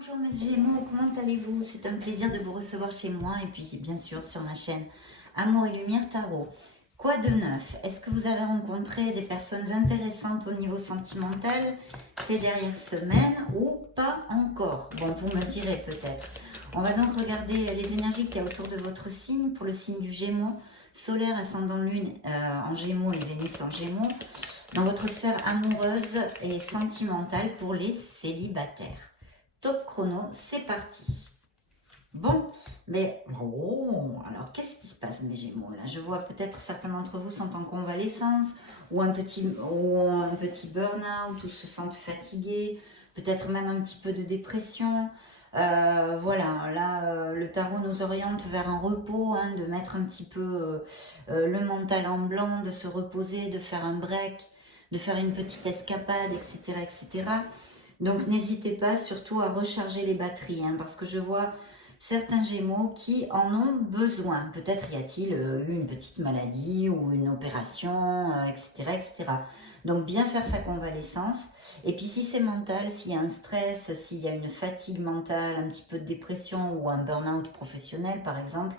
Bonjour mes Gémeaux, comment allez-vous? C'est un plaisir de vous recevoir chez moi et puis bien sûr sur ma chaîne Amour et Lumière Tarot. Quoi de neuf? Est-ce que vous avez rencontré des personnes intéressantes au niveau sentimental ces dernières semaines ou pas encore? Bon, vous me direz peut-être. On va donc regarder les énergies qu'il y a autour de votre signe pour le signe du Gémeaux, solaire, ascendant Lune en Gémeaux et Vénus en Gémeaux, dans votre sphère amoureuse et sentimentale pour les célibataires. Top chrono, c'est parti. Bon, mais alors qu'est-ce qui se passe mes Gémeaux là? Je vois peut-être certains d'entre vous sont en convalescence ou un petit burn-out ou se sentent fatigués, peut-être même un petit peu de dépression. Voilà, là le tarot nous oriente vers un repos, hein, de mettre un petit peu le mental en blanc, de se reposer, de faire un break, de faire une petite escapade, etc., etc. Donc n'hésitez pas surtout à recharger les batteries, hein, parce que je vois certains Gémeaux qui en ont besoin. Peut-être y a-t-il eu une petite maladie ou une opération, etc., etc. Donc bien faire sa convalescence. Et puis si c'est mental, s'il y a un stress, s'il y a une fatigue mentale, un petit peu de dépression ou un burn-out professionnel par exemple,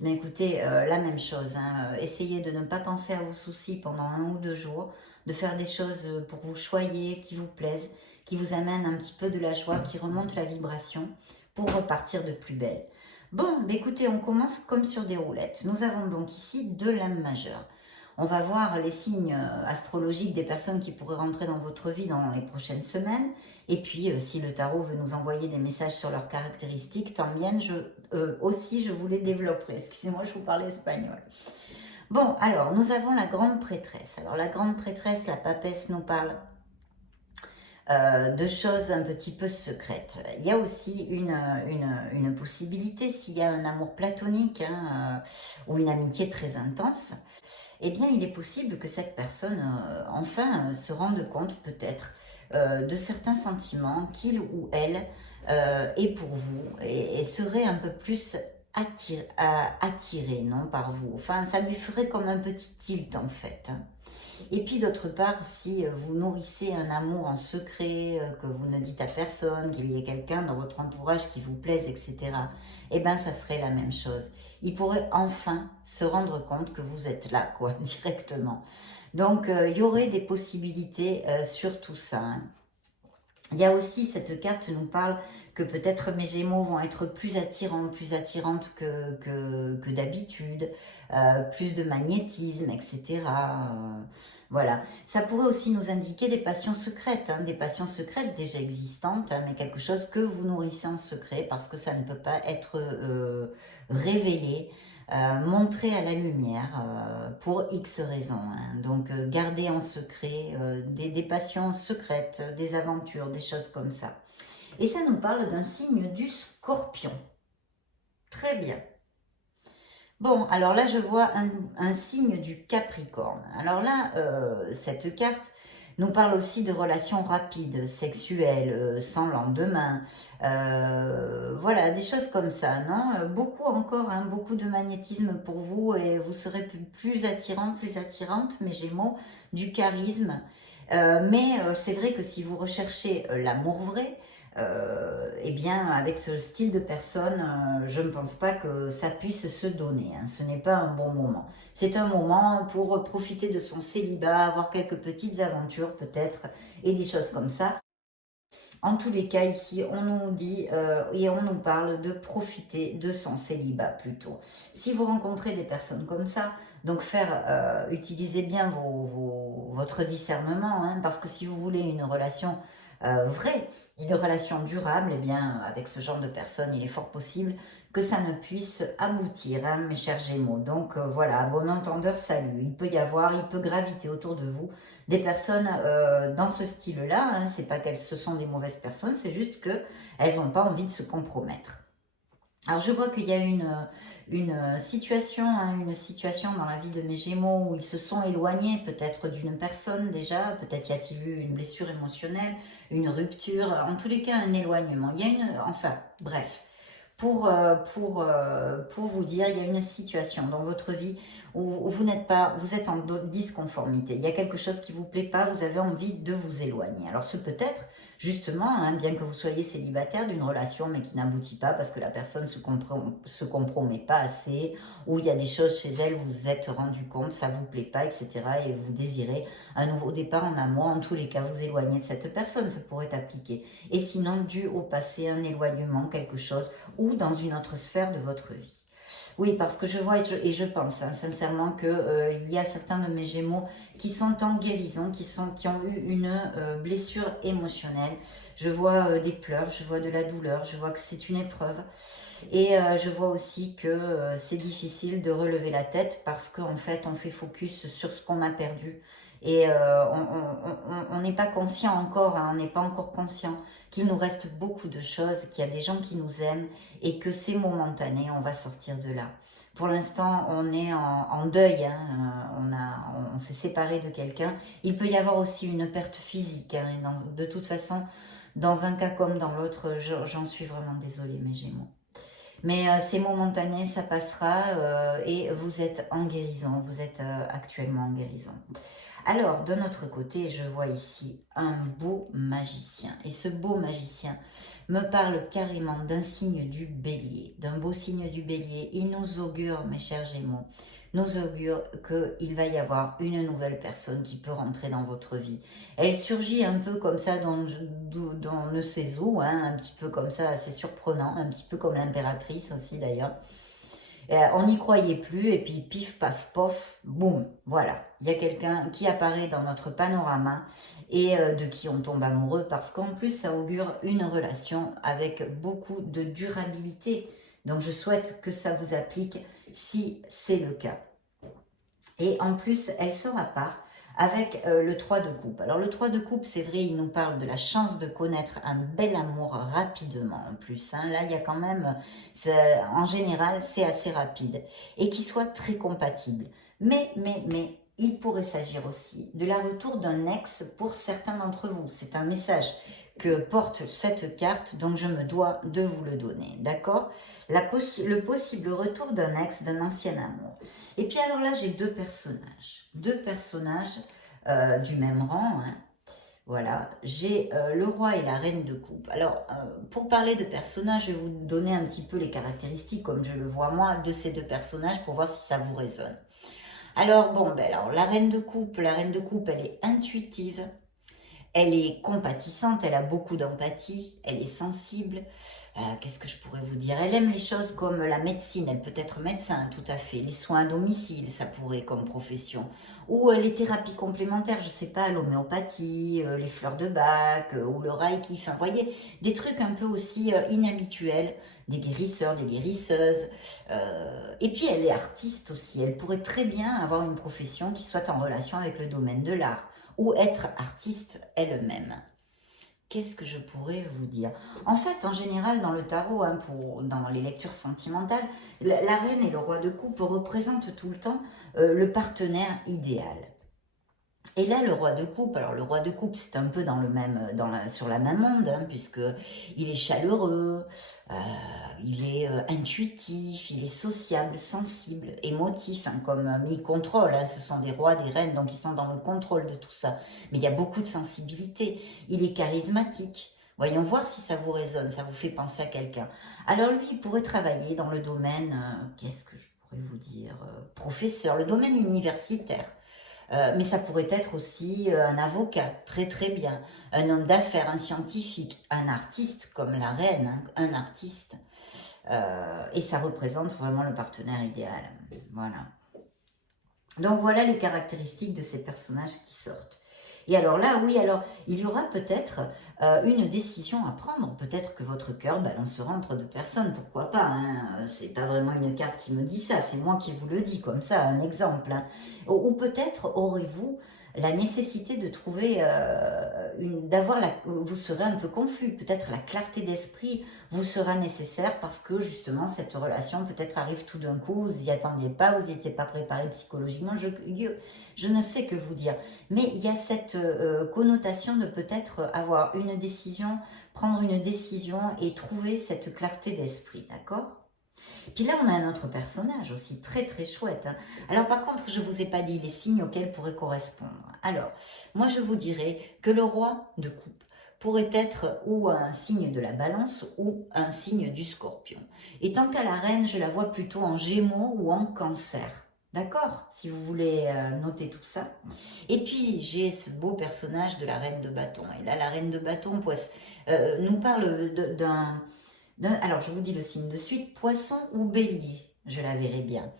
mais écoutez, la même chose, hein. Essayez de ne pas penser à vos soucis pendant 1 ou 2 jours, de faire des choses pour vous choyer, qui vous plaisent, qui vous amènent un petit peu de la joie, qui remonte la vibration pour repartir de plus belle. Bon, bah écoutez, on commence comme sur des roulettes. Nous avons donc ici 2 lames majeures. On va voir les signes astrologiques des personnes qui pourraient rentrer dans votre vie dans les prochaines semaines. Et puis, si le tarot veut nous envoyer des messages sur leurs caractéristiques, tant bien, aussi je vous les développerai. Excusez-moi, je vous parlais espagnol. Bon, alors, nous avons la grande prêtresse. Alors, la grande prêtresse, la papesse nous parle de choses un petit peu secrètes. Il y a aussi une possibilité, s'il y a un amour platonique, hein, ou une amitié très intense, eh bien il est possible que cette personne enfin se rende compte peut-être de certains sentiments qu'il ou elle est pour vous et serait un peu plus attiré, non, par vous. Enfin, ça lui ferait comme un petit tilt en fait, hein. Et puis d'autre part, si vous nourrissez un amour en secret, que vous ne dites à personne, qu'il y ait quelqu'un dans votre entourage qui vous plaise, etc., eh bien ça serait la même chose. Il pourrait enfin se rendre compte que vous êtes là, quoi, directement. Donc il y aurait des possibilités sur tout ça, hein. Il y a aussi, cette carte nous parle que peut-être mes Gémeaux vont être plus attirants, plus attirantes que d'habitude, plus de magnétisme, etc. Voilà. Ça pourrait aussi nous indiquer des passions secrètes, hein, des passions secrètes déjà existantes, hein, mais quelque chose que vous nourrissez en secret parce que ça ne peut pas être révélé, montré à la lumière pour X raisons, hein. Donc garder en secret des passions secrètes, des aventures, des choses comme ça. Et ça nous parle d'un signe du Scorpion. Très bien. Bon, alors là, je vois un signe du Capricorne. Alors là, cette carte nous parle aussi de relations rapides, sexuelles, sans lendemain. Voilà, des choses comme ça, non? Beaucoup encore, hein, beaucoup de magnétisme pour vous et vous serez plus attirant, plus attirante, mes Gémeaux, du charisme. Mais c'est vrai que si vous recherchez l'amour vrai, eh bien, avec ce style de personne, je ne pense pas que ça puisse se donner, hein. Ce n'est pas un bon moment. C'est un moment pour profiter de son célibat, avoir quelques petites aventures peut-être, et des choses comme ça. En tous les cas, ici, on nous dit et on nous parle de profiter de son célibat plutôt. Si vous rencontrez des personnes comme ça, donc utilisez bien votre discernement, hein, parce que si vous voulez une relation vraie, une relation durable, eh bien, avec ce genre de personnes, il est fort possible que ça ne puisse aboutir, hein, mes chers Gémeaux. Donc voilà, à bon entendeur, salut. Il peut graviter autour de vous des personnes dans ce style-là, hein. C'est pas qu'elles ce sont des mauvaises personnes, c'est juste qu'elles n'ont pas envie de se compromettre. Alors je vois qu'il y a une situation, hein, une situation dans la vie de mes Gémeaux où ils se sont éloignés peut-être d'une personne déjà, peut-être y a-t-il eu une blessure émotionnelle, une rupture, en tous les cas un éloignement. Il y a enfin bref. Pour vous dire, il y a une situation dans votre vie où vous êtes en disconformité. Il y a quelque chose qui ne vous plaît pas, vous avez envie de vous éloigner. Alors ce peut être, justement, hein, bien que vous soyez célibataire d'une relation, mais qui n'aboutit pas parce que la personne se compromet pas assez, ou il y a des choses chez elle, vous vous êtes rendu compte, ça vous plaît pas, etc. et vous désirez un nouveau départ en amour, en tous les cas, vous éloignez de cette personne, ça pourrait appliquer. Et sinon, dû au passé, un éloignement, quelque chose, ou dans une autre sphère de votre vie. Oui, parce que je vois et je pense hein, sincèrement qu'il y a certains de mes Gémeaux qui sont en guérison, qui ont eu une blessure émotionnelle. Je vois des pleurs, je vois de la douleur, je vois que c'est une épreuve. Et je vois aussi que c'est difficile de relever la tête parce qu'en fait, on fait focus sur ce qu'on a perdu. Et on n'est pas conscient encore, hein, on n'est pas encore conscient qu'il nous reste beaucoup de choses, qu'il y a des gens qui nous aiment et que c'est momentané, on va sortir de là. Pour l'instant, on est en deuil, hein, on s'est séparé de quelqu'un. Il peut y avoir aussi une perte physique. Hein, et de toute façon, dans un cas comme dans l'autre, j'en suis vraiment désolée, mes Gémeaux. Mais c'est momentané, ça passera et vous êtes en guérison, vous êtes actuellement en guérison. Alors, de notre côté, je vois ici un beau magicien. Et ce beau magicien me parle carrément d'un signe du bélier, d'un beau signe du bélier. Il nous augure, mes chers Gémeaux, nous augure qu'il va y avoir une nouvelle personne qui peut rentrer dans votre vie. Elle surgit un peu comme ça dans ne sais où, hein, un petit peu comme ça, assez surprenant, un petit peu comme l'impératrice aussi d'ailleurs. On n'y croyait plus et puis pif, paf, pof, boum, voilà. Il y a quelqu'un qui apparaît dans notre panorama et de qui on tombe amoureux parce qu'en plus ça augure une relation avec beaucoup de durabilité. Donc je souhaite que ça vous applique si c'est le cas. Et en plus, elle sort à part avec le 3 de coupe. Alors le 3 de coupe, c'est vrai, il nous parle de la chance de connaître un bel amour rapidement en plus. Hein. Là, il y a quand même, en général, c'est assez rapide. Et qui soit très compatible. Mais, il pourrait s'agir aussi de la retour d'un ex pour certains d'entre vous. C'est un message que porte cette carte, donc je me dois de vous le donner. D'accord ? Le possible retour d'un ex, d'un ancien amour. Et puis alors là, j'ai deux personnages du même rang. Hein. Voilà, j'ai le roi et la reine de coupe. Alors, pour parler de personnages, je vais vous donner un petit peu les caractéristiques, comme je le vois moi, de ces deux personnages pour voir si ça vous résonne. Alors, bon, alors, la reine de coupe, elle est intuitive, elle est compatissante, elle a beaucoup d'empathie, elle est sensible. Qu'est-ce que je pourrais vous dire? Elle aime les choses comme la médecine, elle peut être médecin, tout à fait. Les soins à domicile, ça pourrait comme profession. Ou les thérapies complémentaires, je sais pas, l'homéopathie, les fleurs de bac, ou le reiki, enfin, vous voyez, des trucs un peu aussi inhabituels, des guérisseurs, des guérisseuses. Et puis, elle est artiste aussi, elle pourrait très bien avoir une profession qui soit en relation avec le domaine de l'art, ou être artiste elle-même. Qu'est-ce que je pourrais vous dire? En fait, en général, dans le tarot, hein, dans les lectures sentimentales, la reine et le roi de coupe représentent tout le temps le partenaire idéal. Et là, le roi de coupe, alors le roi de coupe, c'est un peu sur la même onde, hein, puisque il est chaleureux, il est intuitif, il est sociable, sensible, émotif, hein, il contrôle, hein, ce sont des rois, des reines, donc ils sont dans le contrôle de tout ça. Mais il y a beaucoup de sensibilité, il est charismatique. Voyons voir si ça vous résonne, ça vous fait penser à quelqu'un. Alors lui, il pourrait travailler dans le domaine, qu'est-ce que je pourrais vous dire, professeur, le domaine universitaire. Mais ça pourrait être aussi un avocat, très très bien, un homme d'affaires, un scientifique, un artiste comme la reine, hein, un artiste. Et ça représente vraiment le partenaire idéal. Voilà. Donc voilà les caractéristiques de ces personnages qui sortent. Et alors là, oui, alors il y aura peut-être une décision à prendre. Peut-être que votre cœur balancera entre deux personnes, pourquoi pas. Hein. C'est pas vraiment une carte qui me dit ça, c'est moi qui vous le dis comme ça, un exemple. Hein. Ou peut-être aurez-vous la nécessité de trouver, vous serez un peu confus, peut-être la clarté d'esprit vous sera nécessaire parce que justement cette relation peut-être arrive tout d'un coup, vous n'y attendiez pas, vous n'y étiez pas préparé psychologiquement, je ne sais que vous dire. Mais il y a cette connotation de peut-être avoir une décision, prendre une décision et trouver cette clarté d'esprit, d'accord ? Puis là, on a un autre personnage aussi, très très chouette. Hein. Alors par contre, je ne vous ai pas dit les signes auxquels pourrait correspondre. Alors, moi je vous dirais que le roi de coupe pourrait être ou un signe de la Balance ou un signe du Scorpion. Et tant qu'à la Reine, je la vois plutôt en Gémeaux ou en Cancer. D'accord? Si vous voulez noter tout ça. Et puis, j'ai ce beau personnage de la Reine de Bâton. Et là, la Reine de Bâton nous parle alors, je vous dis le signe de suite, Poisson ou Bélier. Je la verrai bien.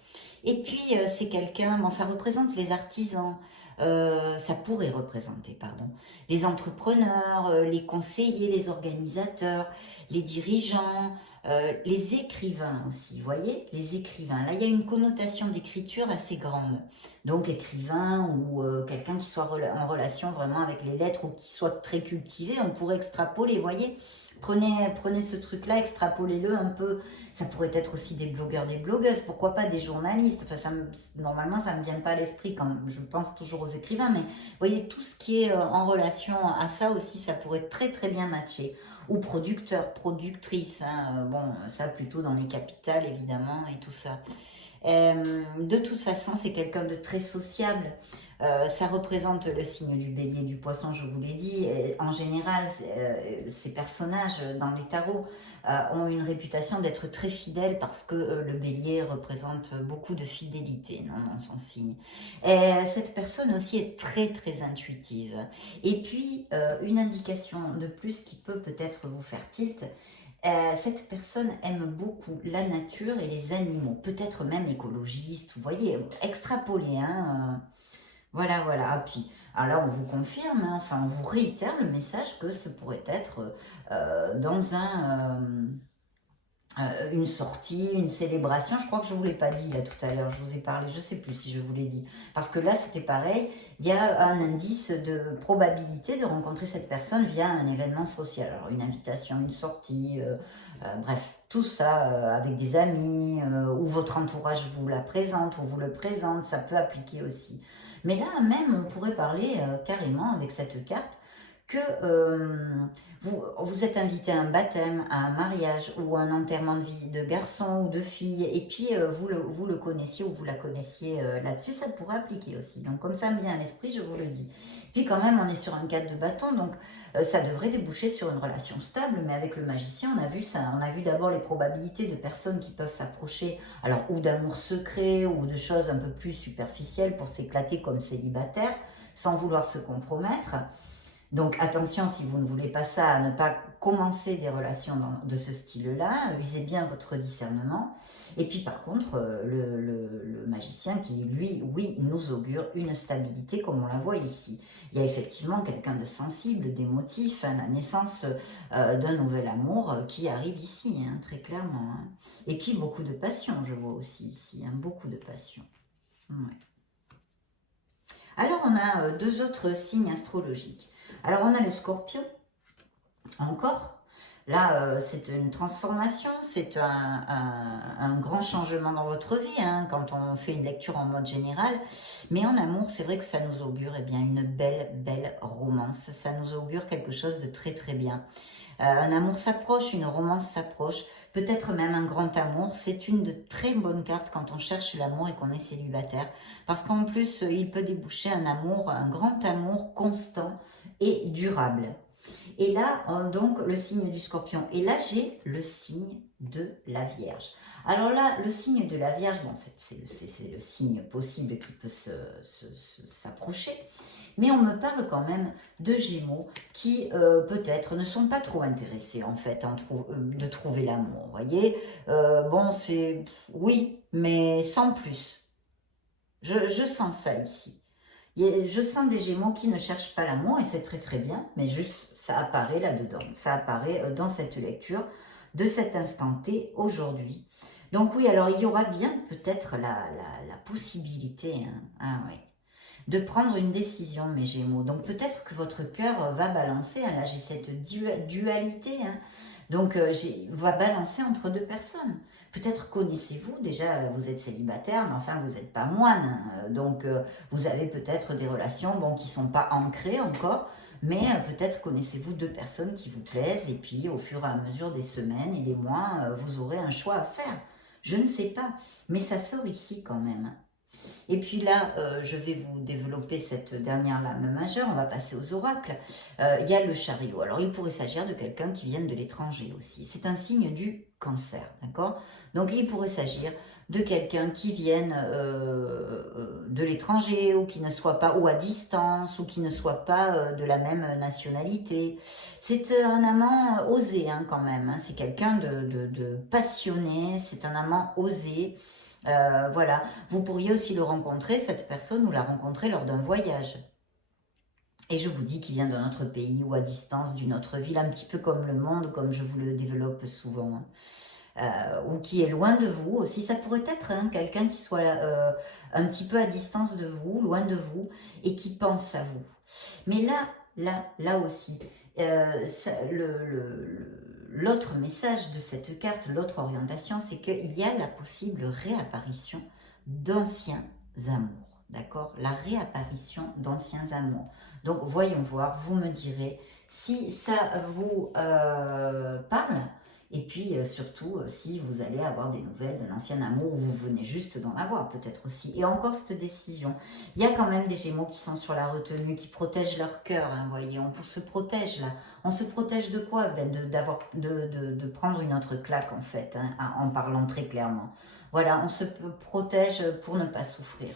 Et puis, c'est quelqu'un, bon, ça représente les artisans, ça pourrait représenter, pardon, les entrepreneurs, les conseillers, les organisateurs, les dirigeants, les écrivains aussi, vous voyez, les écrivains. Là, il y a une connotation d'écriture assez grande. Donc, écrivain ou quelqu'un qui soit en relation vraiment avec les lettres ou qui soit très cultivé, on pourrait extrapoler, vous voyez. Prenez ce truc-là, extrapolez-le un peu. Ça pourrait être aussi des blogueurs, des blogueuses, pourquoi pas des journalistes. Enfin, normalement, ça ne me vient pas à l'esprit quand je pense toujours aux écrivains, mais vous voyez, tout ce qui est en relation à ça aussi, ça pourrait très très bien matcher. Ou producteurs, productrices, hein, bon, ça plutôt dans les capitales évidemment et tout ça. De toute façon, c'est quelqu'un de très sociable. Ça représente le signe du bélier, du poisson, je vous l'ai dit. Et en général, ces personnages dans les tarots ont une réputation d'être très fidèles parce que le bélier représente beaucoup de fidélité dans son signe. Et cette personne aussi est très très intuitive. Et puis, une indication de plus qui peut peut-être vous faire tilt, cette personne aime beaucoup la nature et les animaux, peut-être même écologiste, vous voyez, extrapolé, hein, voilà, voilà. Ah, puis, alors on vous confirme, hein, enfin on vous réitère le message que ce pourrait être dans une sortie, une célébration. Je crois que je ne vous l'ai pas dit là tout à l'heure, je vous ai parlé, je ne sais plus si je vous l'ai dit. Parce que là c'était pareil, il y a un indice de probabilité de rencontrer cette personne via un événement social. Alors une invitation, une sortie, bref, tout ça avec des amis, ou votre entourage vous la présente, ou vous le présente, ça peut appliquer aussi. Mais là même on pourrait parler carrément avec cette carte que vous êtes invité à un baptême, à un mariage ou à un enterrement de vie de garçon ou de fille, et puis vous le connaissiez ou vous la connaissiez là-dessus, ça pourrait appliquer aussi. Donc comme ça me vient à l'esprit, je vous le dis. Puis quand même, on est sur un cadre de bâton, donc ça devrait déboucher sur une relation stable, mais avec le magicien, on a vu ça. On a vu d'abord les probabilités de personnes qui peuvent s'approcher, alors ou d'amour secret, ou de choses un peu plus superficielles pour s'éclater comme célibataire, sans vouloir se compromettre. Donc attention, si vous ne voulez pas ça, à ne pas commencer des relations de ce style-là, usez bien votre discernement. Et puis par contre, le magicien qui, lui, oui, nous augure une stabilité comme on la voit ici. Il y a effectivement quelqu'un de sensible, d'émotif, hein, la naissance d'un nouvel amour qui arrive ici, hein, très clairement. Hein. Et puis beaucoup de passion, je vois aussi ici, hein, beaucoup de passion. Ouais. Alors on a deux autres signes astrologiques. Alors, on a le Scorpion, encore. Là, c'est une transformation, c'est un grand changement dans votre vie, hein, quand on fait une lecture en mode général. Mais en amour, c'est vrai que ça nous augure eh bien, une belle, belle romance. Ça nous augure quelque chose de très, très bien. Un amour s'approche, une romance s'approche, peut-être même un grand amour. C'est une de très bonnes cartes quand on cherche l'amour et qu'on est célibataire. Parce qu'en plus, il peut déboucher un amour, un grand amour constant et durable. Et là, donc, le signe du Scorpion. Et là, j'ai le signe de la Vierge. Alors là, le signe de la Vierge, bon, c'est le signe possible qui peut s'approcher. Mais on me parle quand même de Gémeaux qui, peut-être, ne sont pas trop intéressés, en fait, de trouver l'amour. Vous voyez, bon, c'est... Oui, mais sans plus. Je sens ça ici. Je sens des Gémeaux qui ne cherchent pas l'amour, et c'est très très bien, mais juste, ça apparaît là-dedans. Ça apparaît dans cette lecture de cet instant T, aujourd'hui. Donc oui, alors il y aura bien peut-être la possibilité, oui, de prendre une décision, mes Gémeaux. Donc peut-être que votre cœur va balancer, hein, là j'ai cette dualité, hein, donc va balancer entre deux personnes. Peut-être connaissez-vous, déjà vous êtes célibataire, mais enfin vous n'êtes pas moine, hein, donc vous avez peut-être des relations bon, qui ne sont pas ancrées encore, mais peut-être connaissez-vous deux personnes qui vous plaisent, et puis au fur et à mesure des semaines et des mois, vous aurez un choix à faire. Je ne sais pas, mais ça sort ici quand même. Et puis là, je vais vous développer cette dernière lame majeure, on va passer aux oracles. Il y a le chariot. Alors, il pourrait s'agir de quelqu'un qui vient de l'étranger aussi. C'est un signe du cancer, d'accord? Donc, il pourrait s'agir de quelqu'un qui vienne de l'étranger ou qui ne soit pas, ou à distance, ou qui ne soit pas de la même nationalité. C'est un amant osé hein, quand même, hein. C'est quelqu'un de passionné, c'est un amant osé. Voilà, vous pourriez aussi le rencontrer, cette personne, ou la rencontrer lors d'un voyage. Et je vous dis qu'il vient d'un autre pays ou à distance d'une autre ville, un petit peu comme le monde, comme je vous le développe souvent. Hein. Ou qui est loin de vous aussi. Ça pourrait être hein, quelqu'un qui soit un petit peu à distance de vous, loin de vous, et qui pense à vous. Mais là aussi, l'autre message de cette carte, l'autre orientation, c'est qu'il y a la possible réapparition d'anciens amours. D'accord? La réapparition d'anciens amours. Donc, voyons voir, vous me direz si ça vous parle. Et puis surtout, si vous allez avoir des nouvelles d'un ancien amour ou vous venez juste d'en avoir peut-être aussi. Et encore cette décision. Il y a quand même des Gémeaux qui sont sur la retenue, qui protègent leur cœur. Hein, voyez, on se protège là. On se protège de quoi? Ben, de prendre une autre claque en fait, hein, en parlant très clairement. Voilà, on se protège pour ne pas souffrir.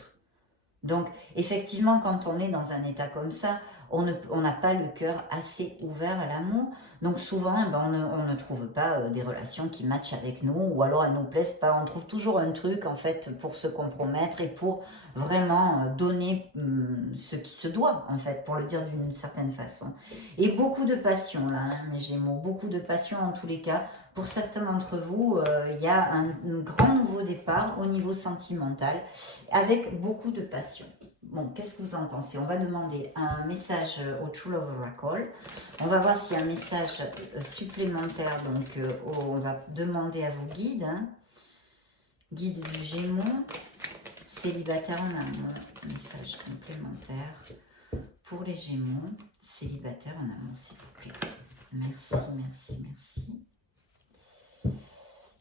Donc, effectivement, quand on est dans un état comme ça, on n'a pas le cœur assez ouvert à l'amour. Donc, souvent, on ne trouve pas des relations qui matchent avec nous, ou alors elles ne nous plaisent pas. On trouve toujours un truc, en fait, pour se compromettre et pour vraiment donner ce qui se doit, en fait, pour le dire d'une certaine façon. Et beaucoup de passion, là, hein, mes Gémeaux, beaucoup de passion en tous les cas. Pour certains d'entre vous, il y a un grand nouveau départ au niveau sentimental, avec beaucoup de passion. Bon, qu'est-ce que vous en pensez? On va demander un message au True Love Oracle. On va voir s'il y a un message supplémentaire. Donc, on va demander à vos guides. Hein. Guide du Gémeaux, célibataire en amour. Message complémentaire pour les Gémeaux, célibataire en amour, s'il vous plaît. Merci, merci, merci.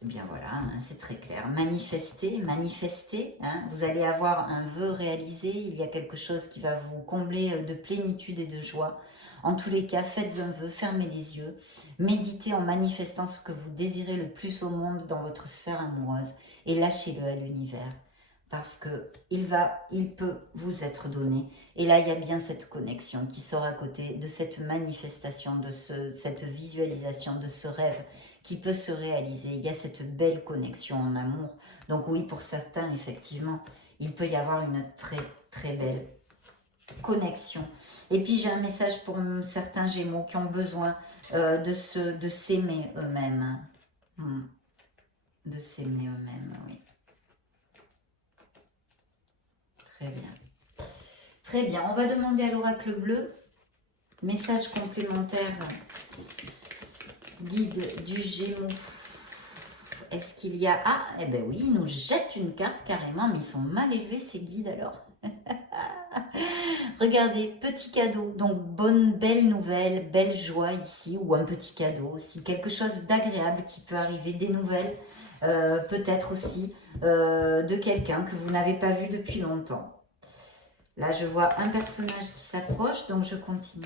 Eh bien voilà, hein, c'est très clair. Manifestez, manifestez. Hein, vous allez avoir un vœu réalisé. Il y a quelque chose qui va vous combler de plénitude et de joie. En tous les cas, faites un vœu, fermez les yeux. Méditez en manifestant ce que vous désirez le plus au monde dans votre sphère amoureuse. Et lâchez-le à l'univers. Parce qu'il peut vous être donné. Et là, il y a bien cette connexion qui sort à côté de cette manifestation, de cette visualisation, de ce rêve qui peut se réaliser. Il y a cette belle connexion en amour. Donc oui, pour certains, effectivement, il peut y avoir une très, très belle connexion. Et puis, j'ai un message pour certains Gémeaux qui ont besoin de s'aimer eux-mêmes. De s'aimer eux-mêmes, oui. Très bien. Très bien. On va demander à l'oracle bleu. Message complémentaire. Guide du Gémeaux. Est-ce qu'il y a... Ah, eh ben oui, ils nous jettent une carte carrément, mais ils sont mal élevés ces guides alors. Regardez, petit cadeau. Donc, belle nouvelle, belle joie ici, ou un petit cadeau aussi. Quelque chose d'agréable qui peut arriver, des nouvelles, peut-être aussi de quelqu'un que vous n'avez pas vu depuis longtemps. Là, je vois un personnage qui s'approche, donc je continue.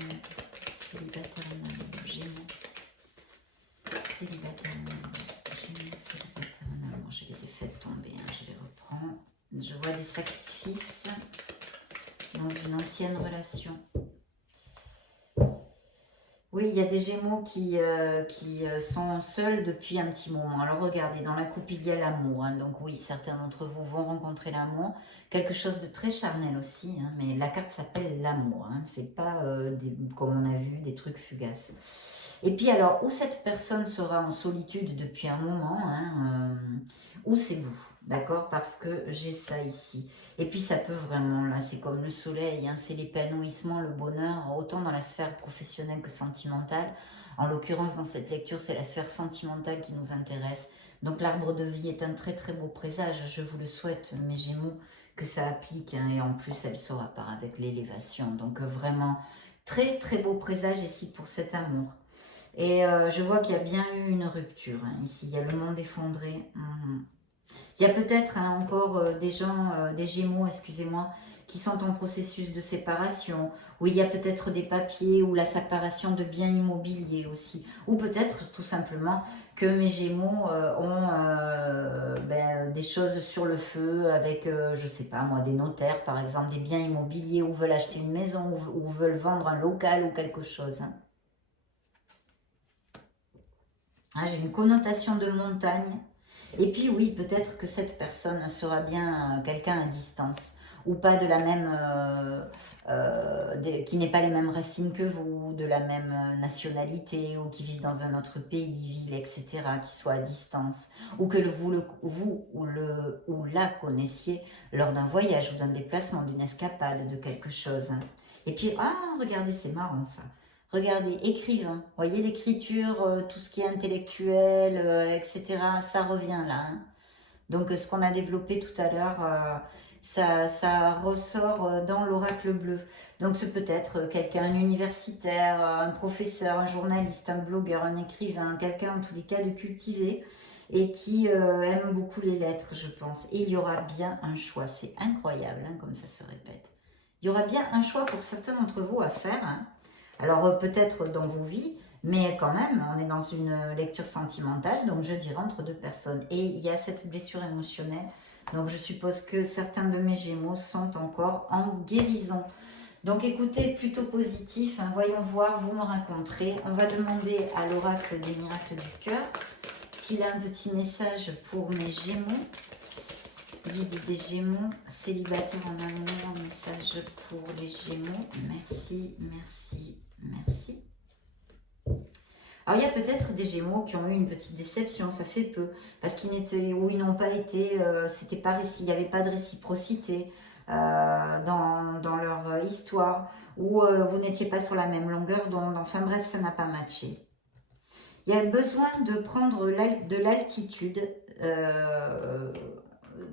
Célibataire en amour, Gémeaux. Célibataire en amour, Gémeaux, célibataire en amour. Je les ai fait tomber, hein, je les reprends. Je vois des sacrifices dans une ancienne relation. Oui, il y a des Gémeaux qui sont seuls depuis un petit moment. Alors regardez, dans la coupe, il y a l'amour. Hein, donc oui, certains d'entre vous vont rencontrer l'amour. Quelque chose de très charnel aussi. Hein, mais la carte s'appelle l'amour. Hein, c'est pas, comme on a vu, des trucs fugaces. Et puis alors, où cette personne sera en solitude depuis un moment, hein, où c'est vous, d'accord? Parce que j'ai ça ici. Et puis ça peut vraiment, là, c'est comme le soleil, hein, c'est l'épanouissement, le bonheur, autant dans la sphère professionnelle que sentimentale. En l'occurrence, dans cette lecture, c'est la sphère sentimentale qui nous intéresse. Donc l'arbre de vie est un très très beau présage, je vous le souhaite, mes Gémeaux, que ça applique, hein, et en plus, elle sera part avec l'élévation. Donc vraiment, très très beau présage ici pour cet amour. Et je vois qu'il y a bien eu une rupture. Hein. Ici, il y a le monde effondré. Il y a peut-être encore des gens, des Gémeaux, excusez-moi, qui sont en processus de séparation, ou il y a peut-être des papiers, ou la séparation de biens immobiliers aussi, ou peut-être tout simplement que mes Gémeaux ont des choses sur le feu avec, je sais pas moi, des notaires par exemple, des biens immobiliers, ou veulent acheter une maison, ou veulent vendre un local ou quelque chose. Hein. Hein, j'ai une connotation de montagne. Et puis oui, peut-être que cette personne sera bien quelqu'un à distance, ou pas de la même, qui n'est pas les mêmes racines que vous, de la même nationalité, ou qui vit dans un autre pays, ville, etc., qui soit à distance, ou que vous ou la connaissiez lors d'un voyage, ou d'un déplacement, d'une escapade, de quelque chose. Et puis, ah, regardez, c'est marrant ça. Regardez, écrivain, voyez l'écriture, tout ce qui est intellectuel, etc., ça revient là. Hein. Donc ce qu'on a développé tout à l'heure, ça ressort dans l'oracle bleu. Donc ce peut être quelqu'un, un universitaire, un professeur, un journaliste, un blogueur, un écrivain, quelqu'un en tous les cas de cultivé et qui aime beaucoup les lettres, je pense. Et il y aura bien un choix, c'est incroyable hein, comme ça se répète. Il y aura bien un choix pour certains d'entre vous à faire. Hein. Alors peut-être dans vos vies, mais quand même, on est dans une lecture sentimentale, donc je dirais entre deux personnes. Et il y a cette blessure émotionnelle, donc je suppose que certains de mes Gémeaux sont encore en guérison. Donc écoutez, plutôt positif, hein, voyons voir, vous me rencontrez. On va demander à l'oracle des miracles du cœur s'il a un petit message pour mes Gémeaux. Guide des Gémeaux, célibataire en amour, un message pour les Gémeaux. Merci, merci, merci. Alors il y a peut-être des Gémeaux qui ont eu une petite déception, ça fait peu, parce qu'ils n'ont pas été, c'était pas récit, il n'y avait pas de réciprocité dans leur histoire, ou vous n'étiez pas sur la même longueur d'onde, enfin bref, ça n'a pas matché. Il y a besoin de prendre de l'altitude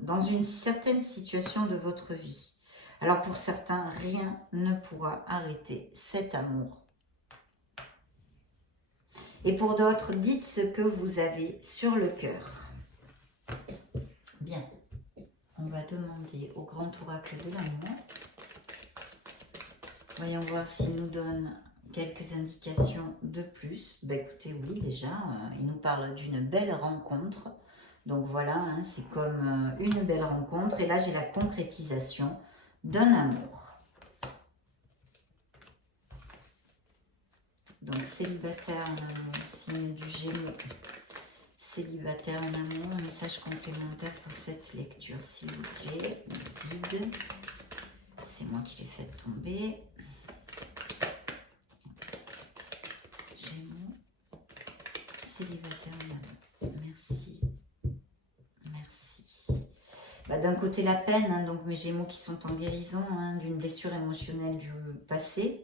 dans une certaine situation de votre vie. Alors pour certains, rien ne pourra arrêter cet amour. Et pour d'autres, dites ce que vous avez sur le cœur. Bien, on va demander au grand oracle de l'amour. Voyons voir s'il nous donne quelques indications de plus. Ben écoutez, oui, déjà, il nous parle d'une belle rencontre. Donc voilà, hein, c'est comme une belle rencontre. Et là, j'ai la concrétisation d'un amour. Donc célibataire en amour, signe du Gémeaux. Célibataire en amour, un message complémentaire pour cette lecture, s'il vous plaît. Guide. C'est moi qui l'ai fait tomber. Gémeaux. Célibataire en amour. Merci. Merci. Bah, d'un côté la peine, hein, donc mes Gémeaux qui sont en guérison hein, d'une blessure émotionnelle du passé.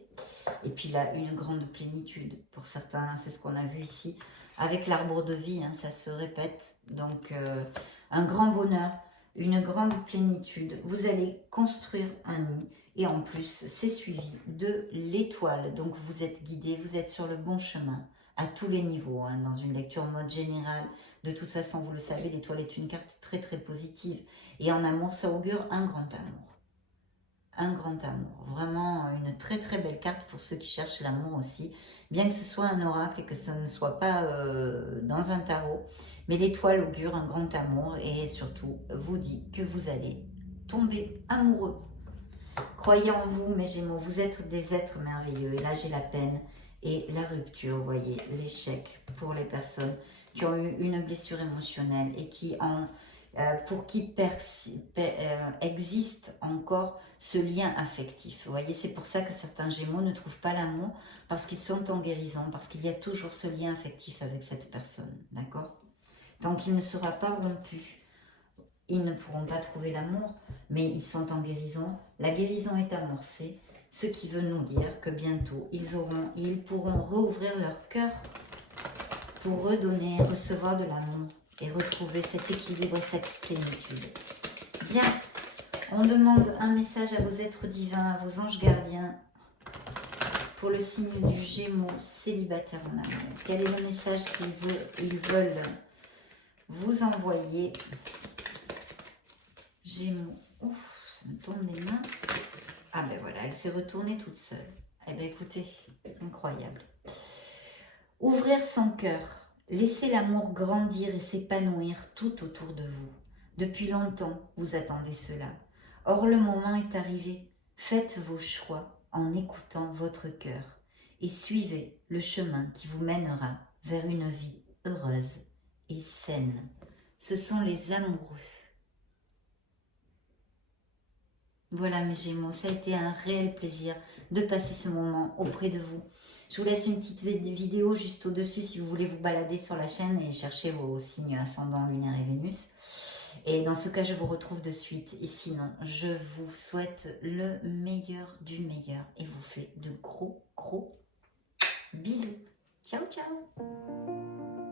Et puis là, une grande plénitude pour certains, c'est ce qu'on a vu ici. Avec l'arbre de vie, hein, ça se répète. Donc, un grand bonheur, une grande plénitude. Vous allez construire un nid. Et en plus, c'est suivi de l'étoile. Donc, vous êtes guidé, vous êtes sur le bon chemin à tous les niveaux. Hein, dans une lecture en mode général. De toute façon, vous le savez, l'étoile est une carte très, très positive. Et en amour, ça augure un grand amour. Un grand amour, vraiment une très très belle carte pour ceux qui cherchent l'amour aussi, bien que ce soit un oracle et que ce ne soit pas dans un tarot, mais l'étoile augure un grand amour et surtout vous dit que vous allez tomber amoureux. Croyez en vous mes Gémeaux, vous êtes des êtres merveilleux et là j'ai la peine et la rupture, vous voyez, l'échec pour les personnes qui ont eu une blessure émotionnelle et qui pour qui existe encore ce lien affectif. Vous voyez, c'est pour ça que certains Gémeaux ne trouvent pas l'amour, parce qu'ils sont en guérison, parce qu'il y a toujours ce lien affectif avec cette personne, d'accord? Tant qu'il ne sera pas rompu, ils ne pourront pas trouver l'amour, mais ils sont en guérison. La guérison est amorcée, ce qui veut nous dire que bientôt, ils pourront rouvrir leur cœur pour redonner, recevoir de l'amour et retrouver cet équilibre et cette plénitude. Bien, on demande un message à vos êtres divins, à vos anges gardiens, pour le signe du Gémeaux, célibataire en amour. Quel est le message qu'ils veulent vous envoyer Gémeaux. Ouf, ça me tourne les mains. Ah ben voilà, elle s'est retournée toute seule. Eh ben écoutez, incroyable. Ouvrir son cœur. Laissez l'amour grandir et s'épanouir tout autour de vous. Depuis longtemps, vous attendez cela. Or, le moment est arrivé. Faites vos choix en écoutant votre cœur et suivez le chemin qui vous mènera vers une vie heureuse et saine. Ce sont les amoureux. Voilà mes Gémeaux, ça a été un réel plaisir de passer ce moment auprès de vous. Je vous laisse une petite vidéo juste au-dessus si vous voulez vous balader sur la chaîne et chercher vos signes ascendants, lunaire et Vénus. Et dans ce cas, je vous retrouve de suite. Et sinon, je vous souhaite le meilleur du meilleur et vous fais de gros bisous. Ciao, ciao!